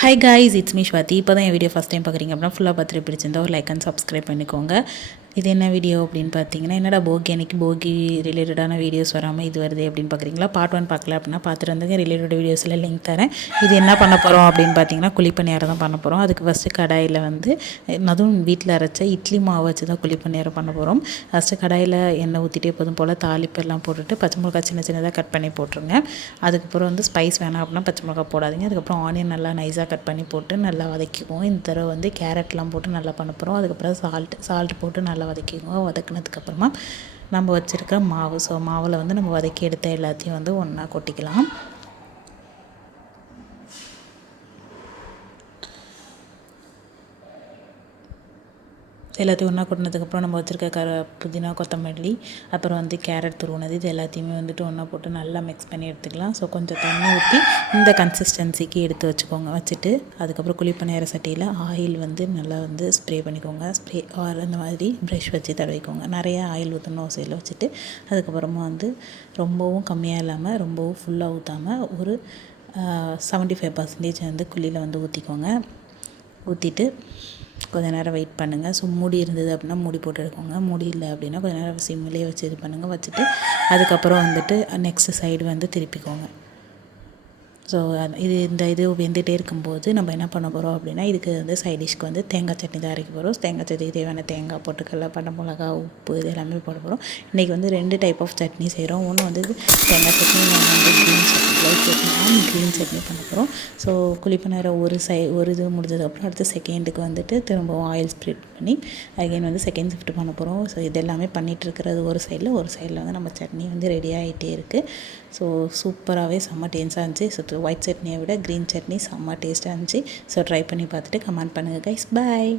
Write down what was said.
Hi guys, it's me Swathi. இப்போ தான் என் video first time பார்க்குறீங்க அப்படின்னா ஃபுல்லாக பார்த்துட்டு பிடிச்சிருந்தா ஒரு லைக் அண்ட் சப்ஸ்கிரைப் பண்ணிக்கோங்க. இது என்ன வீடியோ அப்படின்னு பார்த்தீங்கன்னா, என்னடா போகி அன்றைக்கி போகி ரிலேட்டடான வீடியோஸ் வராமல் இது வருது அப்படின்னு பார்க்குறீங்களா? பார்ட் 1 பார்க்கல அப்படின்னா பார்த்துட்டு வந்துங்க. ரிலேட்டட் வீடியோஸில் லிங்க் தரேன். இது என்ன பண்ண போகிறோம் அப்படின்னு பார்த்தீங்கன்னா, குழிப்பணியாரம் தான் பண்ண போகிறோம். அதுக்கு ஃபஸ்ட்டு கடாயில் வந்து அதுவும் வீட்டில் அரைச்ச இட்லி மாவு வச்சு தான் குழிப்பணியாரம் பண்ண போகிறோம். ஃபஸ்ட்டு கடாயில் எண்ணெய் ஊற்றிட்டே போதும் போல் தாளிப்பெல்லாம் போட்டுட்டு பச்சை மிளகா சின்ன சின்னதாக கட் பண்ணி போட்டுருங்க. அதுக்கப்புறம் வந்து ஸ்பைஸ் வேணாம் அப்படின்னா பச்சை மிளகா போடாதீங்க. அதுக்கப்புறம் ஆனியன் நல்லா நைஸாக கட் பண்ணி போட்டு நல்லா வதக்கிக்குவோம். இந்த தடவை வந்து கேரட்லாம் போட்டு நல்லா பண்ண போகிறோம். அதுக்கப்புறம் சால்ட் போட்டு நல்லா வதக்கிக்குவோம். வதக்கினதுக்கப்புறமா நம்ம வச்சுருக்க மாவு, ஸோ மாவில் வந்து நம்ம வதக்கி எடுத்த எல்லாத்தையும் வந்து ஒன்றா கொட்டிக்கலாம். எல்லாத்தையும் ஒன்றா கொட்டினதுக்கப்புறம் நம்ம வச்சுருக்க புதினா, கொத்தமல்லி, அப்புறம் வந்து கேரட் துருவினது, இது எல்லாத்தையுமே வந்துட்டு ஒன்றா போட்டு நல்லா மிக்ஸ் பண்ணி எடுத்துக்கலாம். ஸோ கொஞ்சம் தண்ணி ஊற்றி இந்த கன்சிஸ்டன்சிக்கு எடுத்து வச்சுட்டு அதுக்கப்புறம் குழிப்பணியார சட்டியில் ஆயில் வந்து நல்லா வந்து ஸ்ப்ரே பண்ணிக்கோங்க. அந்த மாதிரி ப்ரஷ் வச்சு தடவிக்கோங்க. நிறைய ஆயில் ஊற்றணும் அவசியம் வச்சுட்டு அதுக்கப்புறமா வந்து ரொம்பவும் கம்மியாக இல்லாமல் ரொம்பவும் ஃபுல்லாக ஊற்றாமல் ஒரு 75% வந்து குழியில் வந்து ஊற்றிக்கோங்க. ஊற்றிட்டு கொஞ்சம் நேரம் வெயிட் பண்ணுங்கள். ஸோ மூடி இருந்தது அப்படின்னா மூடி போட்டு எடுக்கோங்க. மூடி இல்லை அப்படின்னா கொஞ்சம் நேரம் சிம்மிலே வச்சு இது பண்ணுங்கள். வச்சுட்டு அதுக்கப்புறம் வந்துட்டு நெக்ஸ்ட்டு சைடு வந்து திருப்பிக்கோங்க. ஸோ இது வெந்துகிட்டே இருக்கும்போது நம்ம என்ன பண்ண போகிறோம் அப்படின்னா, இதுக்கு வந்து சைட் டிஷ்க்கு வந்து தேங்காய் சட்னி தான் அரைக்க போகிறோம். தேங்காய் சட்னி தேவையான தேங்காய், பொட்டுக்கடலை, பட்டை மிளகா, உப்பு இது எல்லாமே போட போகிறோம். இன்றைக்கி வந்து 2 டைப் ஆஃப் சட்னி செய்கிறோம். ஒன்று வந்து தேங்காய் சட்னி, இன்னொன்று வந்து green chutney, white chutney and green chutney பண்ண போகிறோம். ஸோ குழிப்பணியாரம் ஒரு இது முடிஞ்சதுக்கப்புறம் அடுத்து செகண்டுக்கு வந்துட்டு திரும்பவும் ஆயில் ஸ்ப்ரெட் பண்ணி அகைன் வந்து செகண்ட் ஷிஃப்ட் பண்ண போகிறோம். ஸோ இது எல்லாமே பண்ணிகிட்ருக்கிறது ஒரு சைடில் வந்து நம்ம சட்னி வந்து ரெடி ஆகிட்டே இருக்குது. ஸோ சூப்பராகவே செம்ம டேஸ்ட்டாக இருந்துச்சு. ஸோ ஒயிட் சட்னியை விட க்ரீன் சட்னி செம்ம டேஸ்ட்டாக இருந்துச்சு. ஸோ ட்ரை பண்ணி பார்த்துட்டு கமெண்ட் பண்ணுங்கள் கைஸ். பாய்.